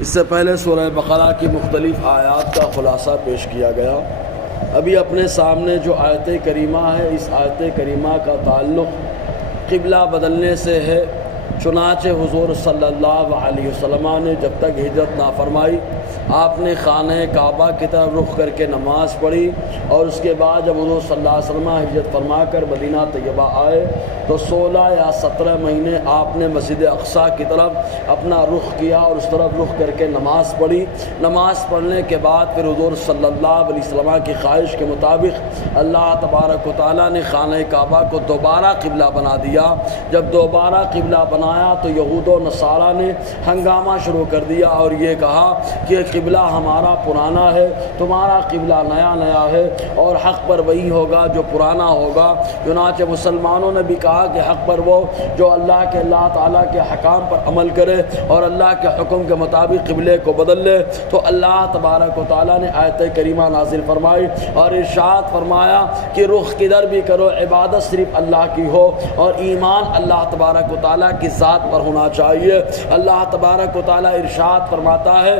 اس سے پہلے سورہ بقرہ کی مختلف آیات کا خلاصہ پیش کیا گیا۔ ابھی اپنے سامنے جو آیت کریمہ ہے، اس آیت کریمہ کا تعلق قبلہ بدلنے سے ہے۔ چنانچہ حضور صلی اللہ علیہ وسلم نے جب تک ہجرت نہ فرمائی، آپ نے خانہ کعبہ کی طرف رخ کر کے نماز پڑھی، اور اس کے بعد جب حضور صلی اللہ علیہ وسلم ہجرت فرما کر مدینہ طیبہ آئے تو 16 یا 17 مہینے آپ نے مسجد اقصیٰ کی طرف اپنا رخ کیا اور اس طرف رخ کر کے نماز پڑھی۔ نماز پڑھنے کے بعد پھر حضور صلی اللہ علیہ وسلم کی خواہش کے مطابق اللہ تبارک و تعالیٰ نے خانہ کعبہ کو دوبارہ قبلہ بنا دیا۔ جب دوبارہ قبلہ بنایا تو یہود و نصارہ نے ہنگامہ شروع کر دیا اور یہ کہا کہ قبلہ ہمارا پرانا ہے، تمہارا قبلہ نیا نیا ہے، اور حق پر وہی ہوگا جو پرانا ہوگا۔ چنانچہ مسلمانوں نے بھی کہا کہ حق پر وہ جو اللہ تعالیٰ کے حکام پر عمل کرے اور اللہ کے حکم کے مطابق قبلے کو بدل لے۔ تو اللہ تبارک و تعالیٰ نے آیت کریمہ نازل فرمائی اور ارشاد فرمایا کہ رخ کدھر بھی کرو، عبادت صرف اللہ کی ہو اور ایمان اللہ تبارک و تعالیٰ کی ذات پر ہونا چاہیے۔ اللہ تبارک و تعالیٰ ارشاد فرماتا ہے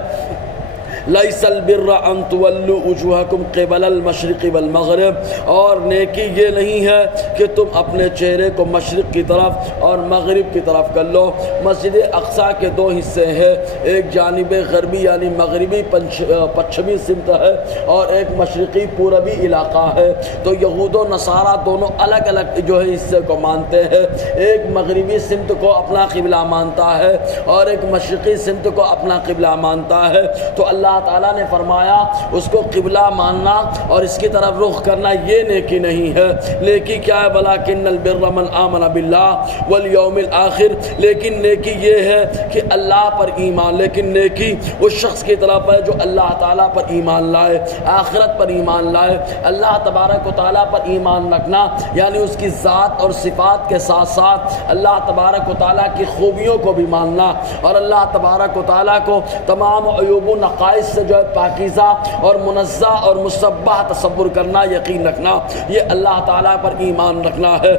لیس البر ان تولوا وجوہکم قبل المشرق والمغرب، اور نیکی یہ نہیں ہے کہ تم اپنے چہرے کو مشرق کی طرف اور مغرب کی طرف کر لو۔ مسجد اقصیٰ کے دو حصے ہیں، ایک جانب غربی یعنی مغربی پچھمی سمت ہے اور ایک مشرقی پوربی علاقہ ہے۔ تو یہود و نصارہ دونوں الگ الگ جو ہے حصے کو مانتے ہیں، ایک مغربی سمت کو اپنا قبلہ مانتا ہے اور ایک مشرقی سمت کو اپنا قبلہ مانتا ہے۔ تو اللہ تعالیٰ نے فرمایا اس کو قبلہ ماننا اور اس کی طرف رخ کرنا یہ نیکی نہیں ہے۔ نیکی کیا ہے؟ وَلَٰكِنَّ الْبِرَّ مَنْ آمَنَ بِاللَّهِ وَالْيَوْمِ الْآخِرِ، لیکن نیکی یہ ہے کہ اللہ پر ایمان، لیکن نیکی اس شخص کی طرف ہے جو اللہ تعالیٰ پر ایمان لائے، آخرت پر ایمان لائے۔ اللہ تبارک و تعالیٰ پر ایمان رکھنا یعنی اس کی ذات اور صفات کے ساتھ ساتھ اللہ تبارک و تعالیٰ کی خوبیوں کو بھی ماننا اور اللہ تبارک و تعالیٰ کو تمام عیوب و نقائص سے جو ہے پاکیزہ اور منزہ اور مصبح تصور کرنا، یقین رکھنا، یہ اللہ تعالیٰ پر ایمان رکھنا ہے۔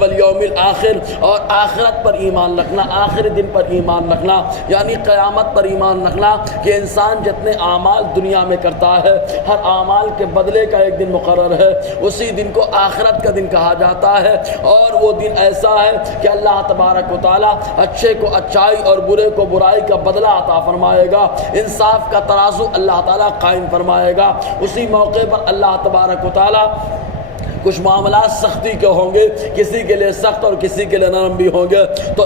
والیوم الآخر، اور آخرت پر ایمان رکھنا، آخری دن پر ایمان رکھنا یعنی قیامت پر ایمان رکھنا کہ انسان جتنے اعمال دنیا میں کرتا ہے ہر اعمال کے بدلے کا ایک دن مقرر ہے، اسی دن کو آخرت کا دن کہا جاتا ہے، اور وہ دن ایسا ہے کہ اللہ تبارک و تعالیٰ اچھے کو اچائی اور برے کو برائی کا بدلہ عطا فرمائے گا، انصاف کا ترازو اللہ تعالیٰ قائم فرمائے گا۔ اسی موقع پر اللہ تبارک و تعالیٰ کچھ معاملات سختی کے ہوں گے، کسی کے لیے سخت اور کسی کے لیے نرم بھی ہوں گے۔ تو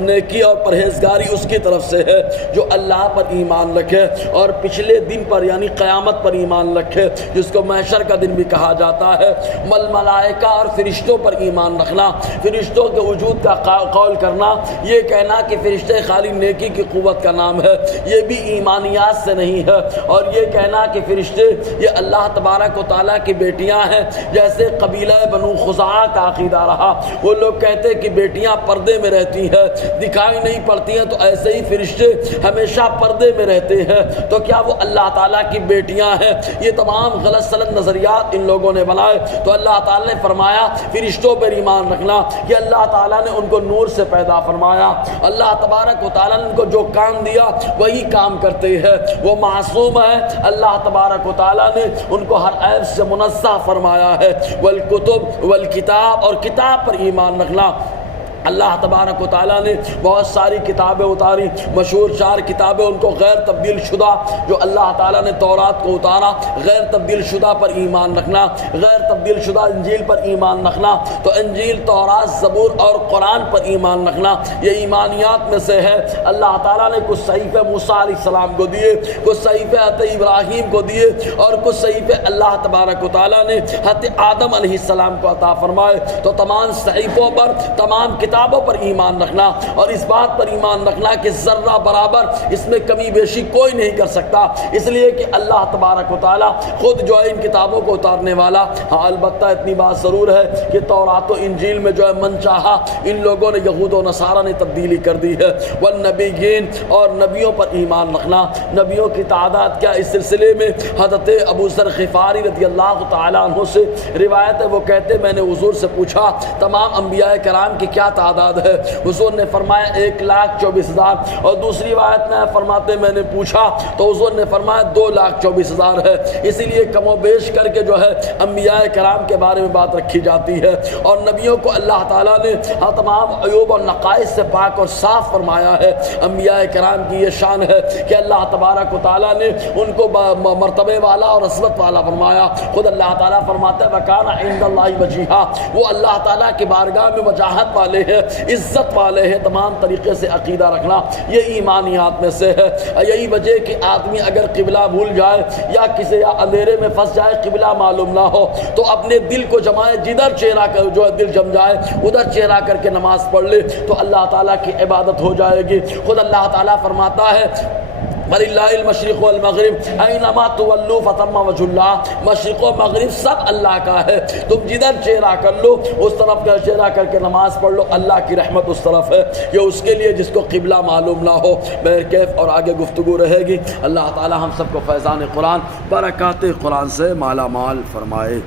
نیکی اور پرہیزگاری اس کی طرف سے ہے جو اللہ پر ایمان رکھے اور پچھلے دن پر یعنی قیامت پر ایمان رکھے، جس کو محشر کا دن بھی کہا جاتا ہے۔ ملائکہ اور فرشتوں پر ایمان رکھنا، فرشتوں کے وجود کا قول کرنا، یہ کہنا کہ فرشتے خالی نیکی کی قوت کا نام ہے، یہ بھی ایمانیات سے نہیں ہے۔ اور یہ کہنا کہ فرشتے یہ اللہ تبارک و تعالیٰ کی بیٹیاں ہیں، جیسے قبیلہ بنو خزاعہ کا عقیدہ رہا، وہ لوگ کہتے کہ بیٹیاں پردے میں رہتی ہیں، دکھائی نہیں پڑتی ہیں، تو ایسے ہی فرشتے ہمیشہ پردے میں رہتے ہیں، تو کیا وہ اللہ تعالیٰ کی بیٹیاں ہیں؟ یہ تمام غلط سلط نظریات ان لوگوں نے بنائے۔ تو اللہ تعالیٰ نے فرمایا فرشتوں پر ایمان رکھنا کہ اللہ تعالیٰ نے ان کو نور سے پیدا فرمایا، اللہ تبارک و تعالیٰ نے ان کو جو کام دیا وہی کام کرتے ہیں، وہ معصوم ہے، اللہ تبارک و تعالیٰ نے ان کو ہر عیب سے منزہ فرمایا ہے۔ والکتب والکتاب، اور کتاب پر ایمان رکھنا، اللہ تبارک و تعالیٰ نے بہت ساری کتابیں اتاری، مشہور 4 کتابیں ان کو غیر تبدیل شدہ جو اللہ تعالیٰ نے تورات کو اتارا، غیر تبدیل شدہ پر ایمان رکھنا، غیر تبدیل شدہ انجیل پر ایمان رکھنا، تو انجیل، تورات، زبور اور قرآن پر ایمان رکھنا یہ ایمانیات میں سے ہے۔ اللہ تعالیٰ نے کچھ صحیفے موسیٰ علیہ السلام کو دیے، کچھ صحیفے حضرت ابراہیم کو دیے، اور کچھ صحیفے اللہ تبارک و تعالیٰ نے حضرت آدم علیہ السلام کو عطا فرمائے۔ تو تمام صحیفوں پر، تمام کتابوں پر ایمان رکھنا اور اس بات پر ایمان رکھنا کہ ذرہ برابر اس میں کمی بیشی کوئی نہیں کر سکتا، اس لیے کہ اللہ تبارک و تعالیٰ خود جو ہے ان کتابوں کو اتارنے والا۔ ہاں البتہ اتنی بات ضرور ہے کہ تورات و انجیل میں جو ہے من چاہا ان لوگوں نے یہود و نصارہ نے تبدیلی کر دی ہے۔ والنبیین، اور نبیوں پر ایمان رکھنا، نبیوں کی تعداد کیا؟ اس سلسلے میں حضرت ابو ذر غفاری رضی اللہ تعالیٰ عنہ سے روایت ہے، وہ کہتے میں نے حضور سے پوچھا تمام انبیاء کرام کی کیا تعداد ہے؟ حضور نے فرمایا 1,24,000، اور دوسری روایت میں فرماتے میں نے پوچھا تو حضور نے فرمایا 2,24,000 ہے۔ اسی لیے کم و بیش کر کے جو ہے انبیاء کرام کے بارے میں بات رکھی جاتی ہے، اور نبیوں کو اللہ تعالیٰ نے تمام عیوب اور نقائص سے پاک اور صاف فرمایا ہے۔ انبیاء کرام کی یہ شان ہے کہ اللہ تبارک و تعالیٰ نے ان کو مرتبے والا اور عظمت والا فرمایا۔ خود اللہ تعالیٰ فرماتا ہے وَكَانَ عِندَ اللَّهِ وَجِيهًا، وہ اللہ تعالیٰ کی بارگاہ میں وجاہت والے ہیں، عزت والے ہیں۔ تمام طریقے سے عقیدہ رکھنا یہ ایمانیات میں سے ہے۔ یہی وجہ کہ آدمی اگر قبلہ بھول جائے یا کسی یا اندھیرے میں پھنس جائے، قبلہ معلوم نہ ہو، تو اپنے دل کو جمائے، جدھر چہرہ کر جو ہے دل جم جائے ادھر چہرہ کر کے نماز پڑھ لے تو اللہ تعالیٰ کی عبادت ہو جائے گی۔ خود اللہ تعالیٰ فرماتا ہے وَلِلَّهِ الْمَشْرِقُ وَالْمَغْرِبُ أَيْنَمَا تُوَلُّوا فَثَمَّ وَجْهُ اللَّهِ، مشرق و مغرب سب اللہ کا ہے، تم جدھر چہرہ کر لو اس طرف کا چہرہ کر کے نماز پڑھ لو، اللہ کی رحمت اس طرف ہے۔ یہ اس کے لیے جس کو قبلہ معلوم نہ ہو۔ بہرکیف اور آگے گفتگو رہے گی۔ اللہ تعالی ہم سب کو فیضان قرآن، برکات قرآن سے مالا مال فرمائے۔